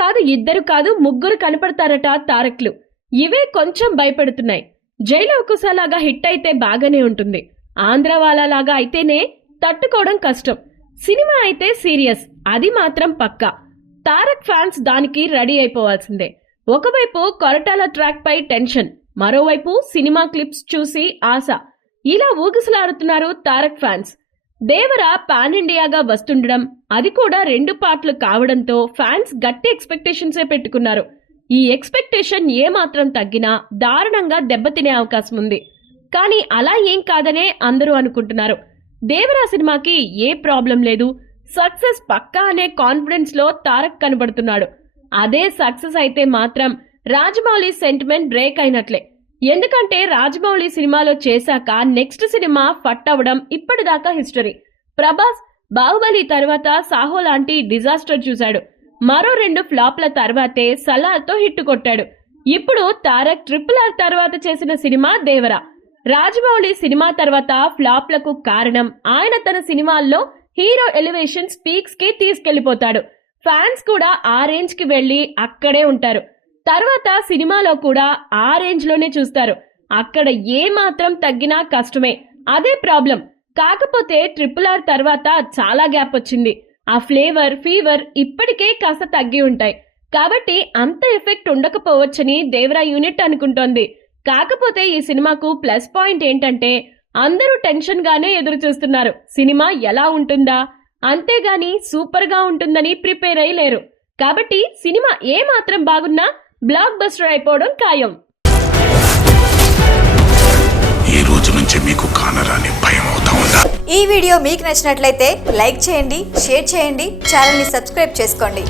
కాదు, ఇద్దరు కాదు, ముగ్గురు కనపడతారట తారక్లు. ఇవే కొంచెం భయపెడుతున్నాయి. జైలవకుశలాగా హిట్ అయితే బాగానే ఉంటుంది. ఆంధ్రవాలాగా అయితేనే తట్టుకోవడం కష్టం. సినిమా అయితే సీరియస్, అది మాత్రం పక్కా. తారక్ ఫ్యాన్స్ దానికి రెడీ అయిపోవాల్సిందే. ఒకవైపు కొరటాల ట్రాక్ పై టెన్షన్, మరోవైపు సినిమా క్లిప్స్ చూసి ఆశ. ఇలా ఊగిసలాడుతున్నారు తారక్ ఫ్యాన్స్. దేవర పాన్ ఇండియాగా వస్తుండడం, అది కూడా 2 పార్ట్లు కావడంతో ఫ్యాన్స్ గట్టి ఎక్స్పెక్టేషన్సే పెట్టుకున్నారు. ఈ ఎక్స్పెక్టేషన్ ఏమాత్రం తగ్గినా దారుణంగా దెబ్బతినే అవకాశం ఉంది. కానీ అలా ఏం కాదనే అందరూ అనుకుంటున్నారు. దేవర సినిమాకి ఏ ప్రాబ్లం లేదు, సక్సెస్ పక్కా అనే కాన్ఫిడెన్స్ లో తారక్ కనబడుతున్నాడు. అదే సక్సెస్ అయితే మాత్రం రాజమౌళి సెంటిమెంట్ బ్రేక్ అయినట్లే. ఎందుకంటే రాజమౌళి సినిమాలో చేశాక నెక్స్ట్ సినిమా ఫట్ అవ్వడం ఇప్పటిదాకా హిస్టరీ. ప్రభాస్ బాహుబలి తర్వాత సాహో లాంటి డిజాస్టర్ చూశాడు. మరో 2 ఫ్లాప్ల తర్వాతే సలార్తో హిట్ కొట్టాడు. ఇప్పుడు తారక్ RRR తర్వాత చేసిన సినిమా దేవర. రాజమౌళి సినిమా తర్వాత ఫ్లాప్లకు కారణం ఆయన తన సినిమాల్లో హీరో ఎలివేషన్ స్పీక్స్ కి తీసుకెళ్లిపోతాడు. ఫ్యాన్స్ కూడా ఆ రేంజ్ కి వెళ్లి అక్కడే ఉంటారు. తర్వాత సినిమాలో కూడా ఆ రేంజ్ లోనే చూస్తారు. అక్కడ ఏ మాత్రం తగ్గినా కష్టమే. అదే ప్రాబ్లం. కాకపోతే RRR తర్వాత చాలా గ్యాప్ వచ్చింది. ఆ ఫ్లేవర్, ఫీవర్ ఇప్పటికే కాస్త తగ్గి ఉంటాయి. కాబట్టి అంత ఎఫెక్ట్ ఉండకపోవచ్చని దేవర యూనిట్ అనుకుంటోంది. కాకపోతే ఈ సినిమాకు ప్లస్ పాయింట్ ఏంటంటే అందరూ టెన్షన్ గానే ఎదురు చూస్తున్నారు. సినిమా ఎలా ఉంటుందా, అంతేగాని సూపర్ గా ఉంటుందని ప్రిపేర్ అయ్యి లేరు. కాబట్టి సినిమా ఏ మాత్రం బాగున్నా బ్లాక్ బస్టర్ అయిపోవడం ఖాయం. ఈ రోజు నుంచి మీకు కానరాని భయం అవుతా ఉందా? ఈ వీడియో మీకు నచ్చినట్లయితే లైక్ చేయండి, షేర్ చేయండి, ఛానల్ ని సబ్స్క్రైబ్ చేసుకోండి.